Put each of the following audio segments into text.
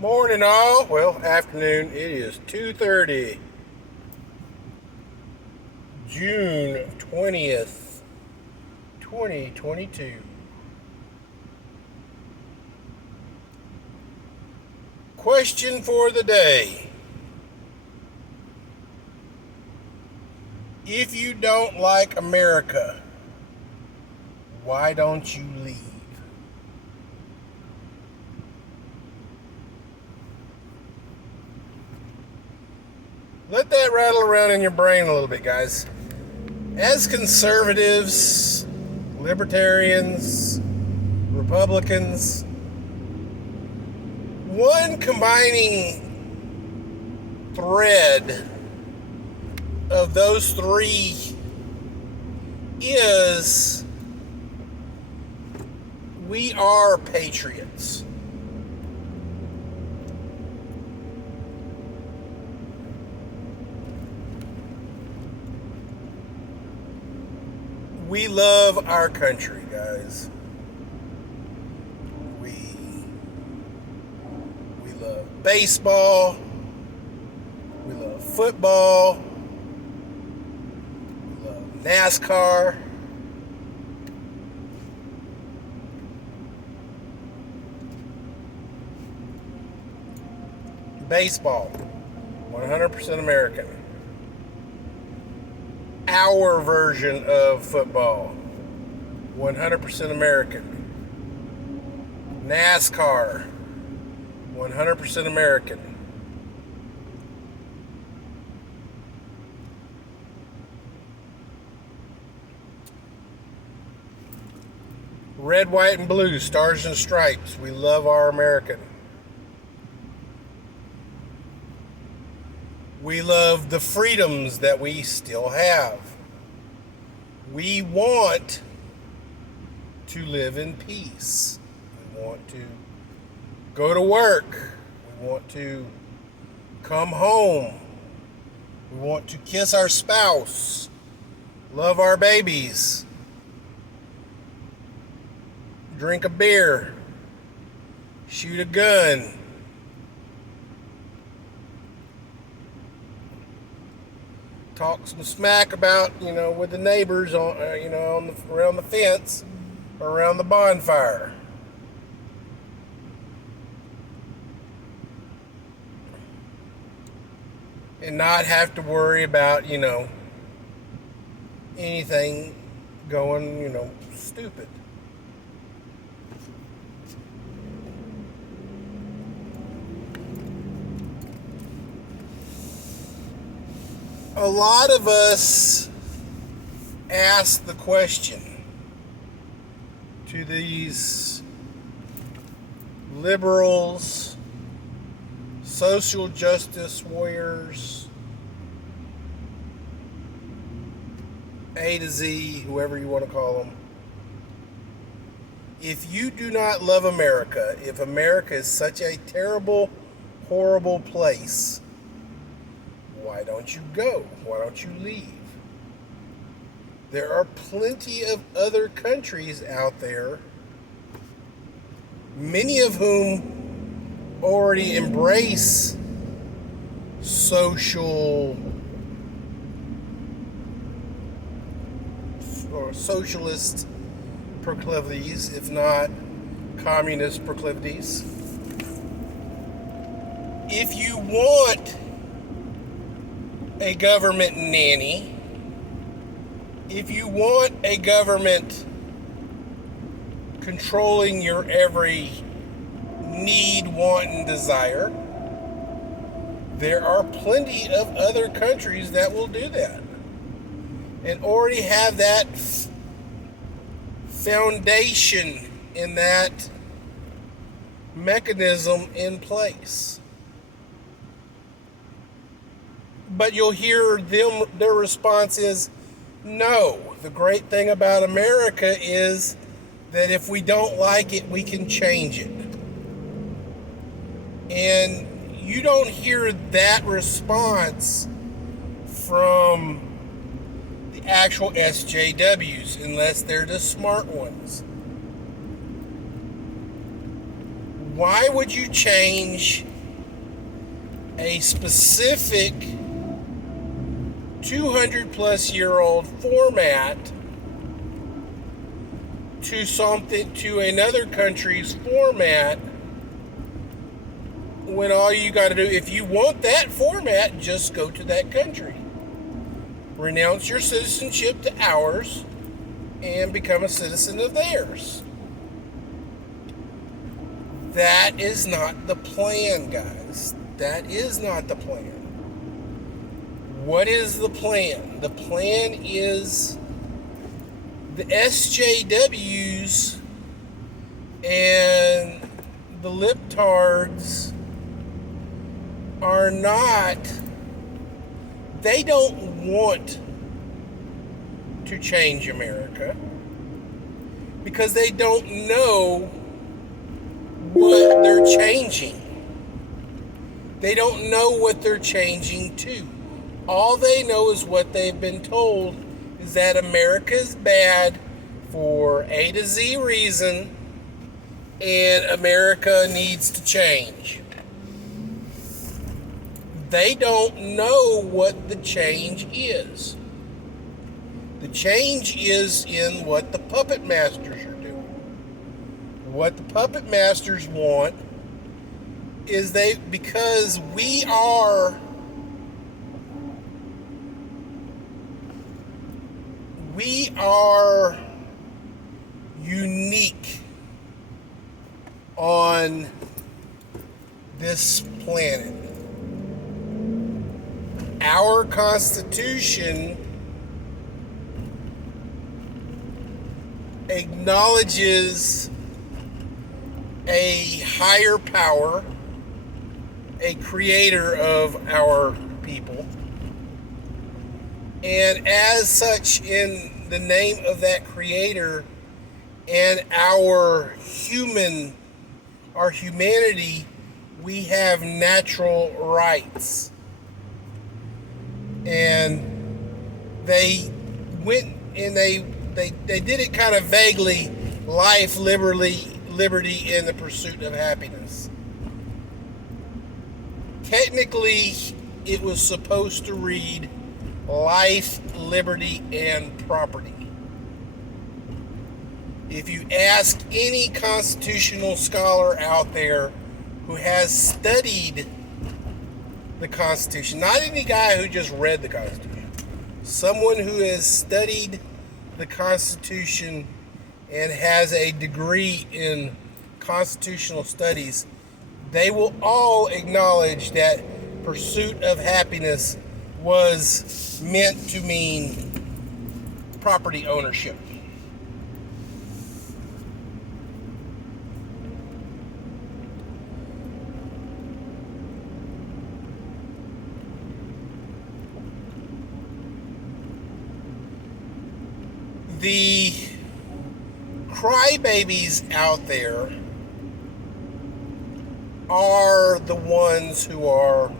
Morning all. Well, afternoon. It is 2:30, June 20th, 2022. Question for the day. If you don't like America, why don't you leave? Let that rattle around in your brain a little bit, guys. As conservatives, libertarians, Republicans, one combining thread of those three is we are patriots. We love our country, guys. We love baseball. We love football. We love NASCAR. Baseball, 100% American. Our version of football, 100% American. NASCAR, 100% American. Red, white, and blue, stars and stripes. We love our American. We love the freedoms that we still have. We want to live in peace. We want to go to work. We want to come home. We want to kiss our spouse, love our babies, drink a beer, shoot a gun, talk some smack about, with the neighbors on, around the fence or around the bonfire. And not have to worry about, anything going, stupid. A lot of us ask the question to these liberals, social justice warriors, A to Z, whoever you want to call them. If you do not love America, if America is such a terrible, horrible place, why don't you go? Why don't you leave? There are plenty of other countries out there, many of whom already embrace social or socialist proclivities, if not communist proclivities. If you want a government nanny, if you want a government controlling your every need, want, and desire, there are plenty of other countries that will do that and already have that foundation in that mechanism in place. But you'll hear their response is, no. The great thing about America is that if we don't like it, we can change it. And you don't hear that response from the actual SJWs unless they're the smart ones. Why would you change a specific 200 plus year old format to another country's format, when all you got to do, if you want that format, just go to that country, renounce your citizenship to ours, and become a citizen of theirs. That is not the plan, guys. That is not the plan. What is the plan? The plan is the SJWs and the libtards are not, they don't want to change America because they don't know what they're changing. They don't know what they're changing to. All they know is what they've been told is that America is bad for A to Z reason and America needs to change. They don't know what the change is. The change is in what the puppet masters are doing. What the puppet masters want is because we are unique on this planet. Our Constitution acknowledges a higher power, a creator of our people, and as such, in the name of that creator and our humanity, we have natural rights. And they went and they did it kind of vaguely: life, liberty, and the pursuit of happiness. Technically, it was supposed to read life, liberty, and property. If you ask any constitutional scholar out there who has studied the Constitution, not any guy who just read the Constitution, someone who has studied the Constitution and has a degree in constitutional studies, they will all acknowledge that pursuit of happiness was meant to mean property ownership. The crybabies out there are the ones who are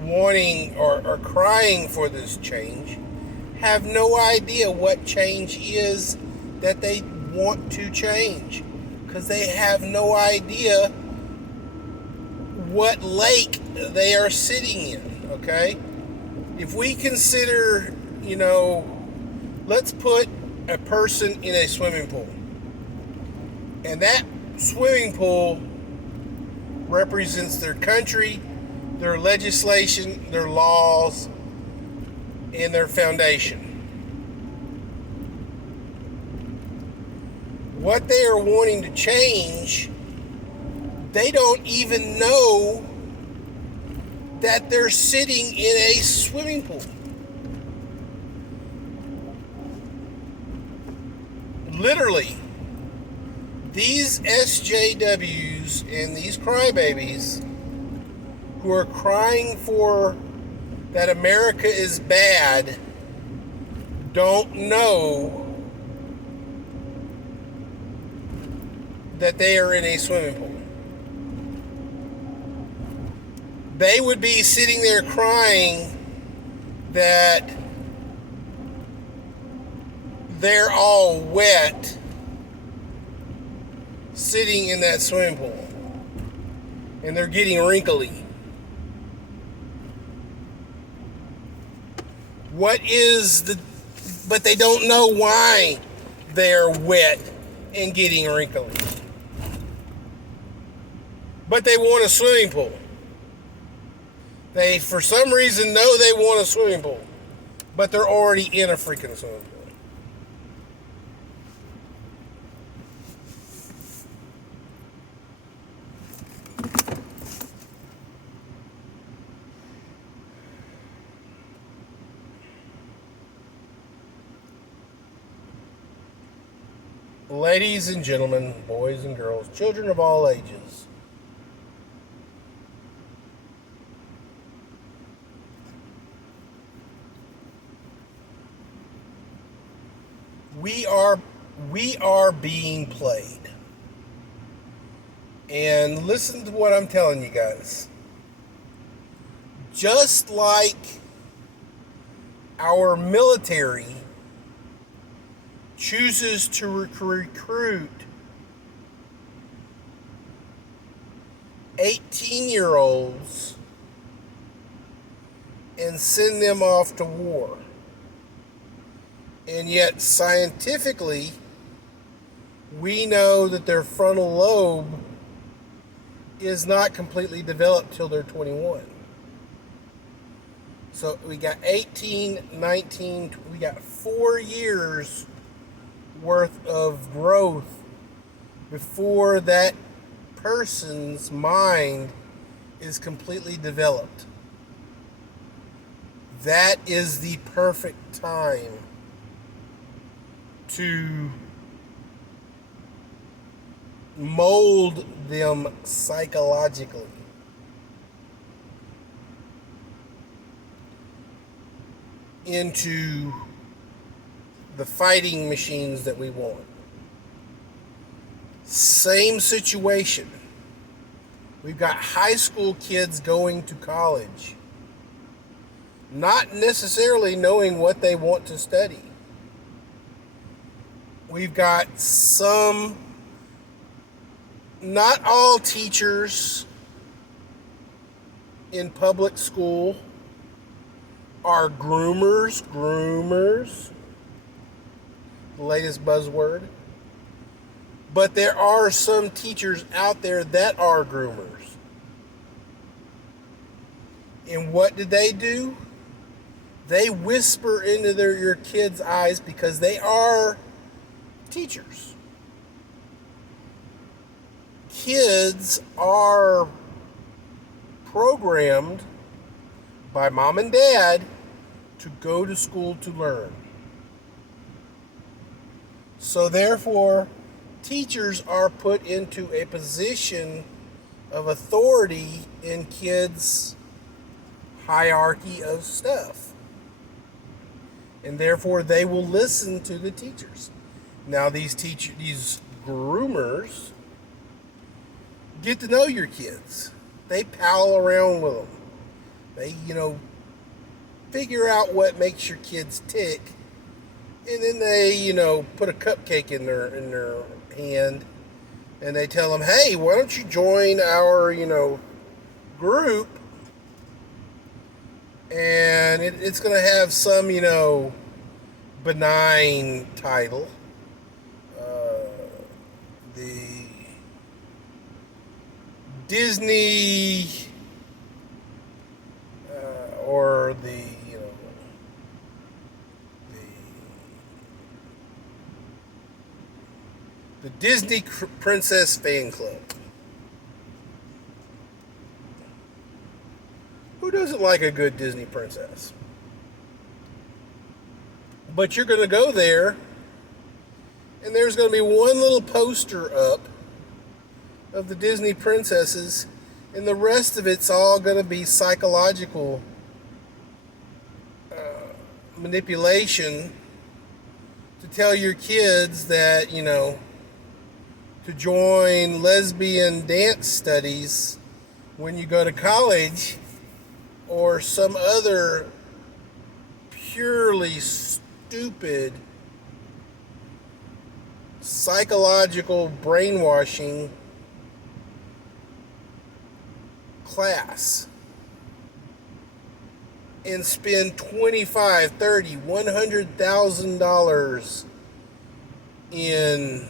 wanting or crying for this change, have no idea what change is that they want to change, because they have no idea what lake they are sitting in, okay? If we consider, let's put a person in a swimming pool, and that swimming pool represents their country, their legislation, their laws, and their foundation. What they are wanting to change, they don't even know that they're sitting in a swimming pool. Literally, these SJWs and these crybabies who are crying for that America is bad don't know that they are in a swimming pool. They would be sitting there crying that they're all wet sitting in that swimming pool. and they're getting wrinkly. But they don't know why they're wet and getting wrinkly. But they want a swimming pool. They, for some reason, know they want a swimming pool. But they're already in a freaking swimming pool. Ladies and gentlemen, boys and girls, children of all ages, we are being played. And listen to what I'm telling you guys. Just like our military chooses to recruit 18-year-olds and send them off to war. And yet, scientifically, we know that their frontal lobe is not completely developed till they're 21. So we got 18, 19, we got 4 years worth of growth before that person's mind is completely developed. That is the perfect time to mold them psychologically. Into the fighting machines that we want. Same situation. We've got high school kids going to college, not necessarily knowing what they want to study. We've got some, not all teachers in public school are groomers, the latest buzzword. But there are some teachers out there that are groomers. And what do? They whisper into your kids' eyes because they are teachers. Kids are programmed by mom and dad to go to school to learn. So therefore, teachers are put into a position of authority in kids' hierarchy of stuff. And therefore, they will listen to the teachers. Now, these groomers get to know your kids. They pal around with them. They, figure out what makes your kids tick. And then they, put a cupcake in their hand, and they tell them, "Hey, why don't you join our, group?" And it's going to have some, benign title. The Disney, or the Disney Princess Fan Club. Who doesn't like a good Disney princess? But you're going to go there, and there's going to be one little poster up of the Disney princesses, and the rest of it's all going to be psychological manipulation to tell your kids that, to join lesbian dance studies when you go to college, or some other purely stupid psychological brainwashing class and spend $25, $30, $100,000 in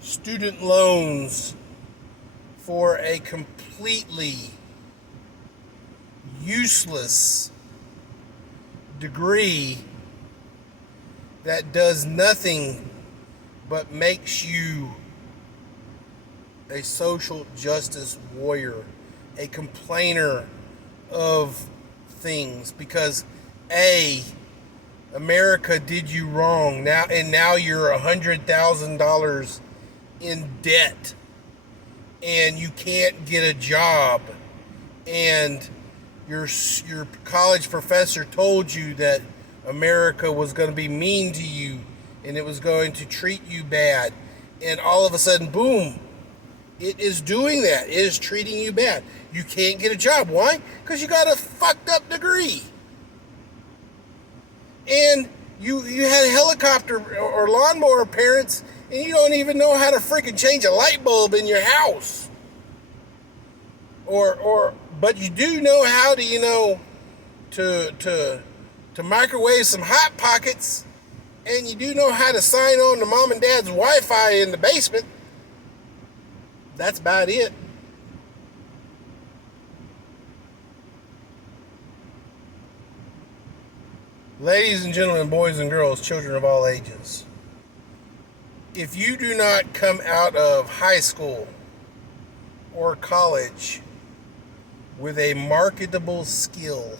student loans for a completely useless degree that does nothing but makes you a social justice warrior, a complainer of things, because America did you wrong now, and now you're $100,000 in debt, and you can't get a job, and your college professor told you that America was going to be mean to you and it was going to treat you bad, and all of a sudden, boom, it is doing that. It is treating you bad. You can't get a job. Why? Because you got a fucked up degree. And you had a helicopter or lawnmower parents, and you don't even know how to freaking change a light bulb in your house. But you do know how to, to microwave some Hot Pockets, and you do know how to sign on to mom and dad's Wi-Fi in the basement. That's about it. Ladies and gentlemen, boys and girls, children of all ages, if you do not come out of high school or college with a marketable skill,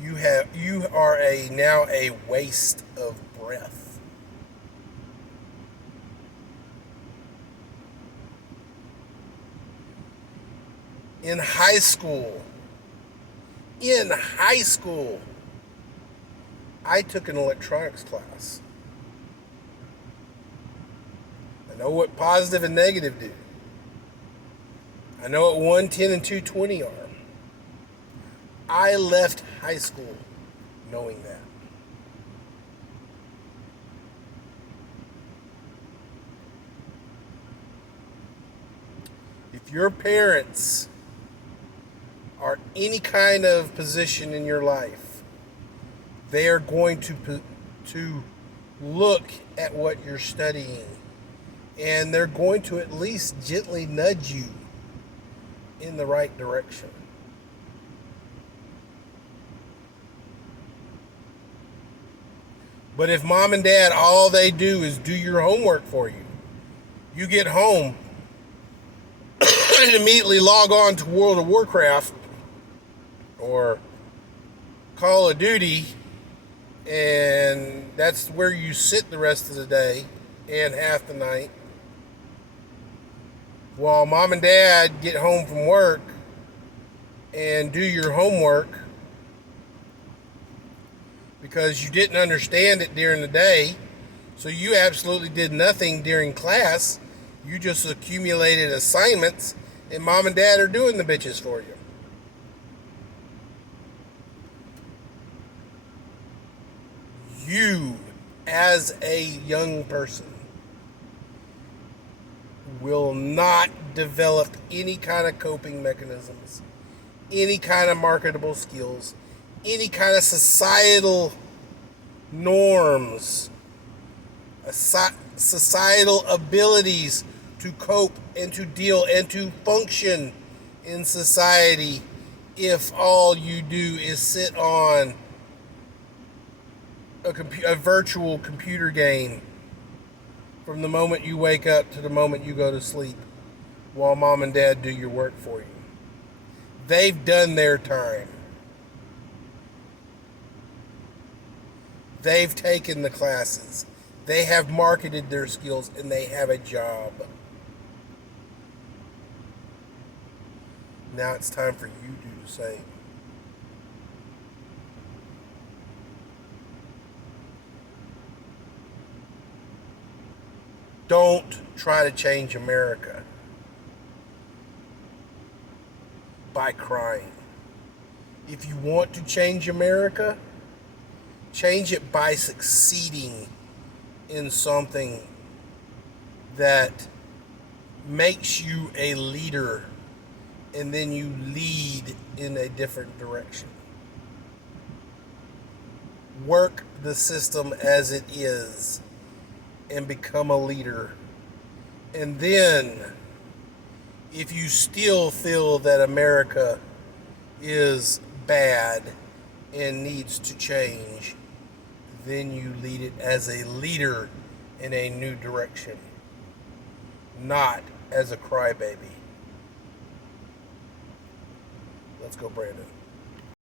you are now a waste of breath. In high school, I took an electronics class. I know what positive and negative do. I know what 110 and 220 are. I left high school knowing that. If your parents are any kind of position in your life, they are going to look at what you're studying, and they're going to at least gently nudge you in the right direction. But if mom and dad, all they do is do your homework for you, you get home and immediately log on to World of Warcraft or Call of Duty, and that's where you sit the rest of the day and half the night, while mom and dad get home from work and do your homework because you didn't understand it during the day, so you absolutely did nothing during class. You just accumulated assignments, and mom and dad are doing the bitches for you. You, as a young person, will not develop any kind of coping mechanisms, any kind of marketable skills, any kind of societal norms, societal abilities to cope and to deal and to function in society if all you do is sit on a virtual computer game from the moment you wake up to the moment you go to sleep while mom and dad do your work for you. They've done their time. They've taken the classes. They have marketed their skills, and they have a job. Now it's time for you to do the same. Don't try to change America by crying. If you want to change America, change it by succeeding in something that makes you a leader and then you lead in a different direction. Work the system as it is and become a leader. And then, if you still feel that America is bad and needs to change, then you lead it as a leader in a new direction, not as a crybaby. Let's go, Brandon.